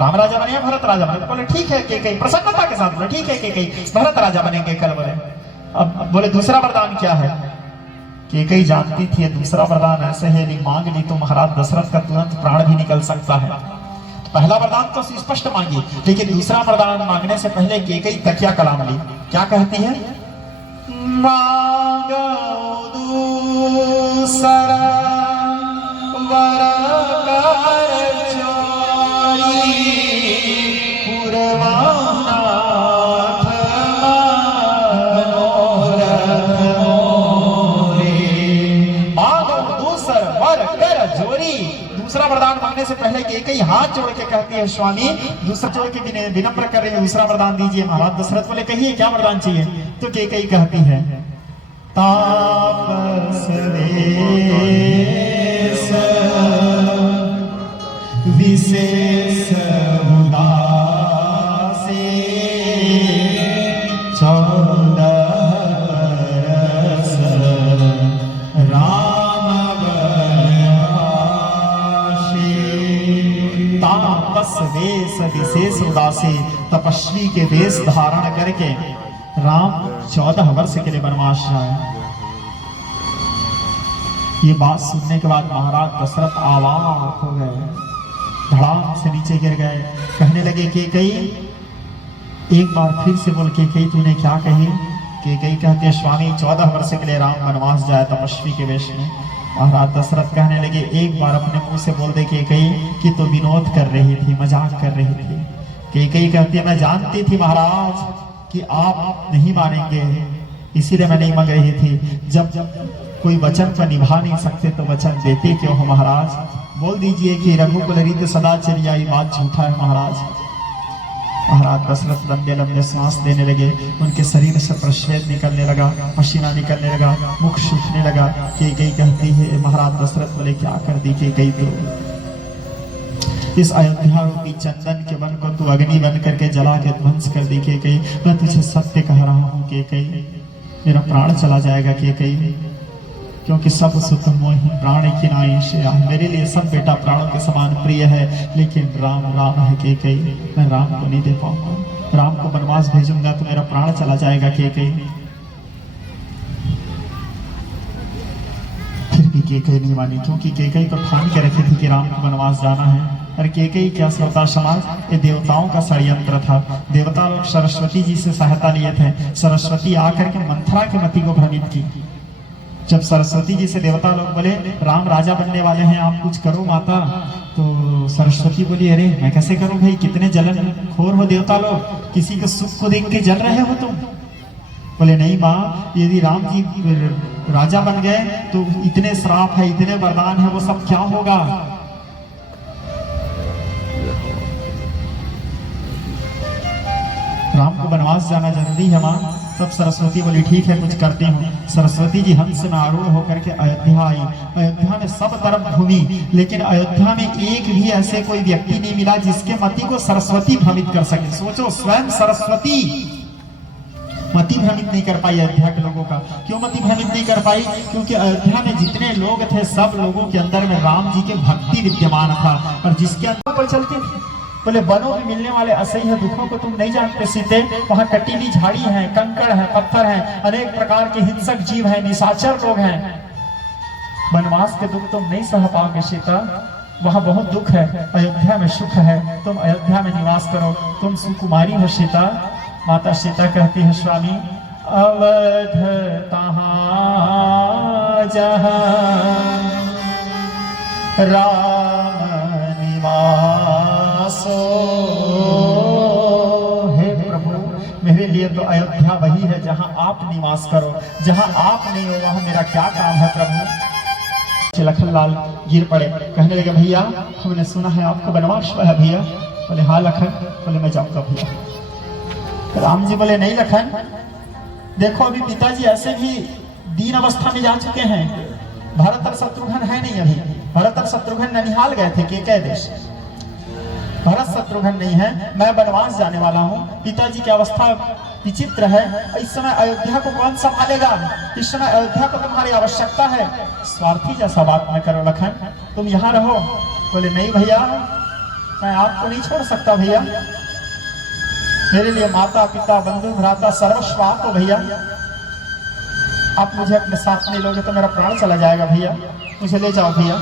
राम राजा बने या भरत राजा बने? बोले ठीक है केकई, प्रसन्नता के साथ बोले ठीक है केकई, भरत राजा बनेंगे कल। बोले अब बोले दूसरा वरदान क्या है? केकई जानती थी दूसरा वरदान ऐसे है, यदि मांग ली तो महाराज दशरथ का तुरंत प्राण भी निकल सकता है। तो पहला वरदान तो स्पष्ट मांगी, लेकिन दूसरा वरदान मांगने से पहले केकई तकिया कलाम ली। क्या कहती है? मांगो दूसरा दूसरा वरदान मांगने से पहले केकई हाथ जोड़ के कहती है स्वामी, दूसरा जोड़ के विनम्र कर रहे हैं, दूसरा वरदान दीजिए। महाराज दशरथ बोले कहिए क्या वरदान चाहिए? तो केकई कहती है तापस विशेष उदासी 14 बरस राम तापस वेश विशेष उदासी, तपस्वी के वेश धारण करके राम 14 वर्ष के लिए वनवास जाए। ये बात सुनने के बाद महाराज दशरथ अवाक हो गए, धड़ाम से नीचे गिर गए। कहने लगे केकई, एक बार फिर से बोल केकई तूने क्या कही? केकई कहते हैं स्वामी 14 वर्ष के लिए राम वनवास जाए तपस्वी के वेश में। महाराज दशरथ कहने लगे एक बार अपने मुंह से बोल दे केकई कि तो विनोद कर रही थी, मजाक कर रही थी। केकई कहती है मैं जानती थी महाराज कि आप नहीं मानेंगे, इसीलिए मैं नहीं मांग रही थी। जब कोई वचन पर निभा नहीं सकते तो वचन देते क्यों हो महाराज? बोल दीजिए कि रघुकुल रीत सदा चली आई, बात झूठा है महाराज। महाराज दशरथ लंबे लंबे सांस देने लगे, उनके शरीर से प्रश्वेत निकलने लगा, पसीना निकलने लगा, मुख सूखने लगा। केकई कहती है महाराज दशरथ बोले क्या कर दी केकई? तो इस अयोध्या रूपी चंदन के वन को तू अग्नि बन करके जला के ध्वंस कर दी केकई। मैं तुझे सत्य कह रहा हूँ केकई, मेरा प्राण चला जाएगा केकई, क्योंकि सब सुख मोहि प्राण की नाश। मेरे लिए सब बेटा प्राणों के समान प्रिय है, लेकिन राम राम है केकई, मैं राम को नहीं दे पाऊंगा। राम को वनवास भेजूंगा तो मेरा प्राण चला जाएगा केकई। फिर भी केकई नहीं मानी, क्योंकि केकई तो ठान के रखी थी कि राम को वनवास जाना है। और केकई क्या श्रोता समाज, ये देवताओं का षड्यंत्र था। देवता लोग सरस्वती जी से सहायता लिए थे। सरस्वती आकर के मंथरा के मति को भ्रमित की। जब सरस्वती जी से देवता लोग बोले राम राजा बनने वाले हैं, आप कुछ करो माता, तो सरस्वती बोली अरे मैं कैसे करूं भाई, कितने जलन खोर हो देवता लोग, किसी के सुख को देख के जल रहे हो तुम। बोले नहीं माँ, यदि राम जी राजा बन गए तो इतने श्राप है, इतने वरदान है, वो सब क्या होगा। राम को वनवास जाना जरूरी है माँ। तब सरस्वती बोली ठीक है, कुछ करती हूँ। सरस्वती जी हंस में आरूढ़ होकर के अयोध्या आई। अयोध्या में सब तरफ घूमी, लेकिन अयोध्या में एक भी ऐसे कोई व्यक्ति नहीं मिला जिसके मति को सरस्वती भ्रमित कर सके। सोचो, स्वयं सरस्वती मति भ्रमित नहीं कर पाई अयोध्या के लोगों का। क्यों मति भ्रमित नहीं कर पाई? क्योंकि अयोध्या में जितने लोग थे सब लोगों के अंदर में राम जी के भक्ति विद्यमान था, और जिसके अंदर पर चलती थी। बोले बनों में मिलने वाले असह्य दुखों को तुम नहीं जानते सीते। वहाँ कटीली झाड़ी है, कंकड़ है, पत्थर है, अनेक प्रकार के हिंसक जीव हैं, निशाचर लोग हैं। वनवास के दुख तुम नहीं सह पाओगे सीता, वहाँ बहुत दुख है। अयोध्या में सुख है, तुम अयोध्या में निवास करो, तुम सुकुमारी हो सीता। माता सीता कहती है स्वामी, अवध तहाँ जहाँ राम निवासो। हे प्रभु, मेरे लिए तो अयोध्या वही है जहाँ आप निवास करो। जहाँ आप नहीं हो वहाँ मेरा क्या काम है प्रभु। लखनलाल गिर पड़े, कहने लगे भैया हमने सुना है आपको वनवास है भैया। बोले हाँ लखन। बोले मैं जाऊंगा भैया। राम जी बोले नहीं लखन, देखो अभी पिताजी ऐसे भी दीन अवस्था में जा चुके हैं। भरत और शत्रुघ्न है नहीं अभी। भरत और शत्रुघ्न ननिहाल गए थे के देश। भरत शत्रुघ्न नहीं है, मैं वनवास जाने वाला हूँ। पिताजी की अवस्था विचित्र है। इस समय अयोध्या को कौन संभालेगा? इस समय अयोध्या को तुम्हारी आवश्यकता है। स्वार्थी जैसा बात न करो लखन, तुम यहाँ रहो। बोले नहीं भैया, मैं आपको नहीं छोड़ सकता भैया। मेरे लिए माता पिता बंधु भ्राता सर्वस्व आप हो भैया। आप मुझे अपने साथ नहीं लोगे तो मेरा प्राण चला जाएगा भैया। मुझे ले जाओ भैया,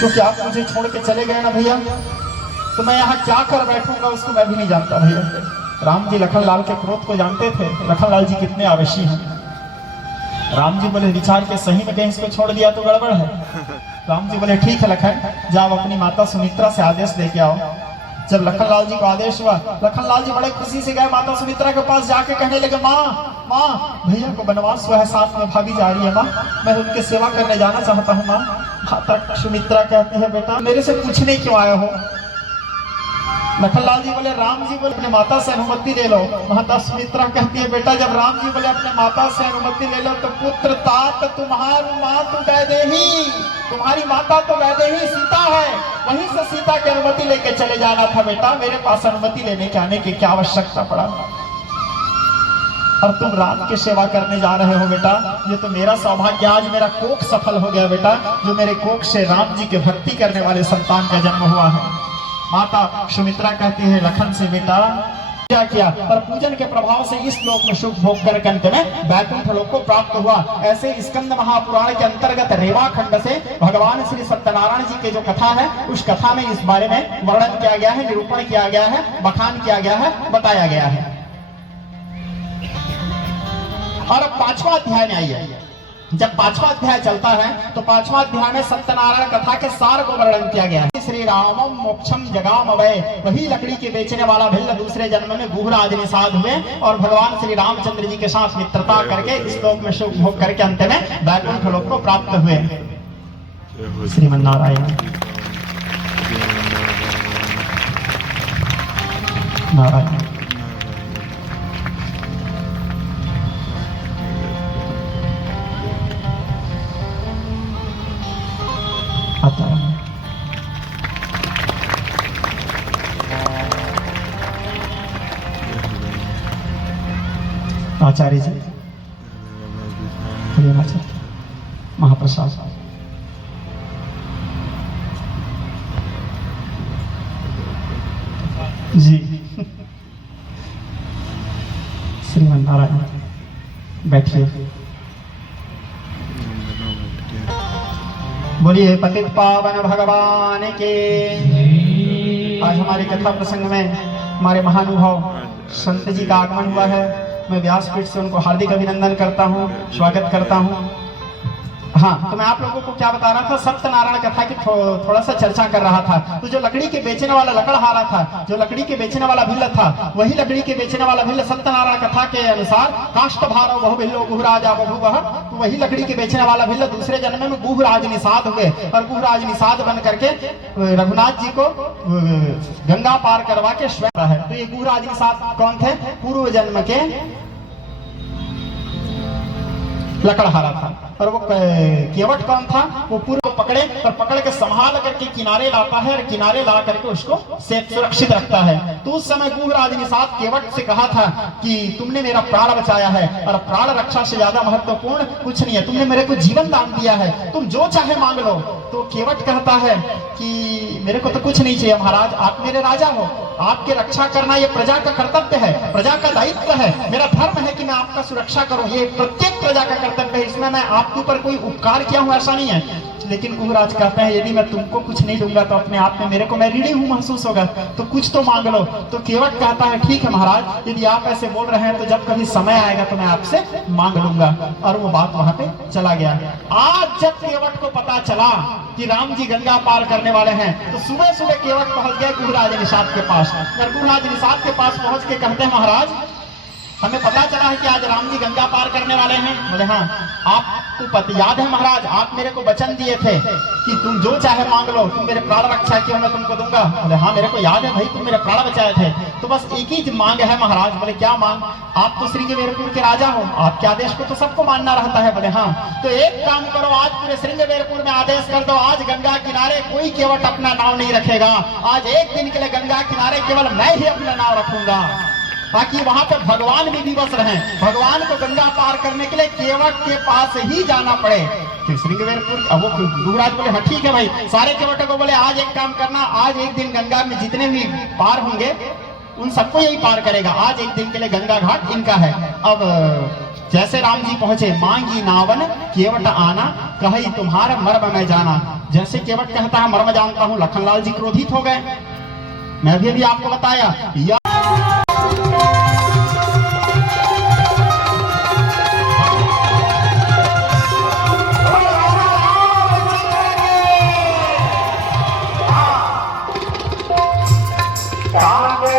क्योंकि आप मुझे छोड़ के चले गए ना भैया, तो मैं यहाँ क्या कर बैठूंगा उसको मैं भी नहीं जानता भैया। राम जी लखनलाल के क्रोध को जानते थे। लखनलाल जी कितने आवेशी हैं। राम जी बोले विचार के सही में कहीं इसको छोड़ दिया तो गड़बड़ है। राम जी बोले ठीक है लखन, जाओ अपनी माता सुमित्रा से आदेश लेके आओ। जब लखनलाल जी को आदेश हुआ, लखनलाल जी बड़े खुशी से गए माता सुमित्रा के पास। जाके कहने लगे माँ माँ, भैया को वनवास हुआ है, साथ में भाभी जा रही है माँ, मैं उनके सेवा करने जाना चाहता हूँ माँ। माता सुमित्रा कहती है बेटा मेरे से पूछने क्यों आए हो? लखनलाल जी बोले राम जी बोले अपने माता से अनुमति ले लो। माता सुमित्रा कहती है बेटा जब राम जी बोले अपने माता से अनुमति ले लो तो पुत्र तात तुम्हारी माँ तो वैदेही, तुम्हारी माता तो वैदेही सीता है, वहीं से सीता की अनुमति लेके चले जाना था बेटा। मेरे पास अनुमति लेने के आने की क्या आवश्यकता पड़ा? और तुम राम की सेवा करने जा रहे हो बेटा, ये तो मेरा सौभाग्य। आज मेरा कोख सफल हो गया बेटा, जो मेरे कोख से राम जी की भक्ति करने वाले संतान का जन्म हुआ है। माता सुमित्रा कहती है लखन से बेटा क्या किया, पर पूजन के प्रभाव से इस लोक में सुख भोग कर अंत में वैकुंठ लोक को प्राप्त हुआ। ऐसे स्कंद महापुराण के अंतर्गत रेवा खंड से भगवान श्री सत्यनारायण जी की जो कथा है उस कथा में इस बारे में वर्णन किया गया है, निरूपण किया गया है, बखान किया गया है, बताया गया है। और अब 5वां अध्याय में आइए। जब 5वां अध्याय चलता है तो 5वां अध्याय में सत्यनारायण कथा के सार को वर्णन किया गया है। श्री रामम मोक्षम जगाम अवय, वही लकड़ी के बेचने वाला भिल्ल दूसरे जन्म में गुहरा आदि निषाद हुए और भगवान श्री रामचंद्र जी के साथ मित्रता करके इस लोक में सुख भोग करके अंत में वैकुंठ लोक को प्राप्त हुए। श्रीमन नारायण नारायण। आचार्य जी महाप्रसाद जी। श्रीमन नारायण बैठिए। बोलिए पतित पावन भगवान के। आज हमारी कथा प्रसंग में हमारे महानुभाव संत जी का आगमन हुआ है। मैं व्यासपीठ से उनको हार्दिक अभिनंदन करता हूँ, स्वागत करता हूँ। हाँ, तो मैं आप लोगों को क्या बता रहा था, सत्यनारायण कथा की थोड़ा सा चर्चा कर रहा था। तो जो लकड़ी के बेचने वाला लकड़हारा था, जो लकड़ी के बेचने वाला भिल्ल था, वही लकड़ी के बेचने वाला भिल्ल सत्यनारायण कथा के अनुसार काष्ठ भारो बहु भिल्लो गुहराजा बभूवः, तो वही लकड़ी के बेचने वाला भिल्ल दूसरे जन्म में गुहराज निषाद हुए और गुहराज निषाद बन करके रघुनाथ जी को गंगा पार करवा के स्वयं है। तो ये गुहराज निषाद कौन थे? पूर्व जन्म के लकड़हारा था। और वो केवट कौन था? वो पूर्व पकड़े और पकड़ के संभाल करके किनारे लाता है और किनारे ला करके उसको सुरक्षित रखता है। तो उस समय गुहराज निषाद केवट से कहा था कि तुमने मेरा प्राण बचाया है और प्राण रक्षा से ज्यादा महत्वपूर्ण कुछ नहीं है, तुमने मेरे को जीवन दान दिया है, तुम जो चाहे मांग लो। तो केवट कहता है कि मेरे को तो कुछ नहीं चाहिए महाराज, आप मेरे राजा हो, आपकी रक्षा करना ये प्रजा का कर्तव्य है, प्रजा का दायित्व है, मेरा धर्म है कि मैं आपका सुरक्षा करूं, ये प्रत्येक प्रजा का कर्तव्य है, इसमें मैं आपके ऊपर कोई उपकार किया हूं ऐसा नहीं है। लेकिन गुहराज कहते हैं यदि मैं तुमको कुछ नहीं दूंगा तो अपने आप में मेरे को मैं ऋणी हूं महसूस होगा, तो कुछ तो मांग लो। तो केवट कहता है ठीक है महाराज, यदि आप ऐसे बोल रहे हैं तो जब कभी समय आएगा तो मैं आपसे मांग लूंगा। और वो बात वहां पे चला गया। आज जब केवट को पता चला कि राम जी गंगा पार करने वाले हैं, तो सुबह सुबह केवट पहुंच गया गुहराज निषाद के पास। और गुहराज निषाद के पास पहुंच के कहते हैं महाराज हमें पता चला है कि आज राम जी गंगा पार करने वाले हैं। बोले हाँ, आपको पता याद है महाराज, आप मेरे को वचन दिए थे कि तुम जो चाहे मांग लो, तुम मेरे प्राण रक्षा किए मैं तुमको दूंगा। बोले हाँ मेरे को याद है भाई, तुम मेरे प्राण बचाए थे, तो बस एक ही मांग है महाराज। बोले क्या मांग? आप तो श्रृंगवेरपुर के राजा हो, आपके आदेश को तो सबको मानना रहता है। बोले हाँ, तो एक काम करो, आज पूरे श्रृंगवेरपुर में आदेश कर दो, आज गंगा किनारे कोई केवट अपना नाव नहीं रखेगा, आज एक दिन के लिए गंगा किनारे केवल मैं ही अपना नाव रखूंगा, ताकि वहां पर भगवान भी विवश रहे। भगवान को गंगा पार करने के लिए केवट के पास ही जाना पड़े। श्रृंगवेरपुर अब वो गुहराज बोले हाँ ठीक है भाई, सारे केवटों को बोले आज एक काम करना, आज एक दिन गंगा में जितने भी पार होंगे उन सबको यही पार करेगा, आज एक दिन के लिए गंगा घाट इनका है। अब जैसे राम जी पहुंचे, मांगी नावन केवट आना, कही तुम्हारा मर्म मैं जाना। जैसे केवट कहता है मर्म जानता हूँ, लखनलाल जी क्रोधित हो गए। मैं भी आपको बताया राधा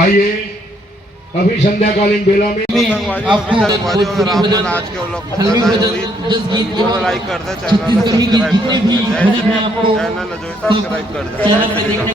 आइए अभी संध्याकालीन बेला में आपको आज के व्लॉग लाइक कर दे, चैनल सब्सक्राइब कर दे,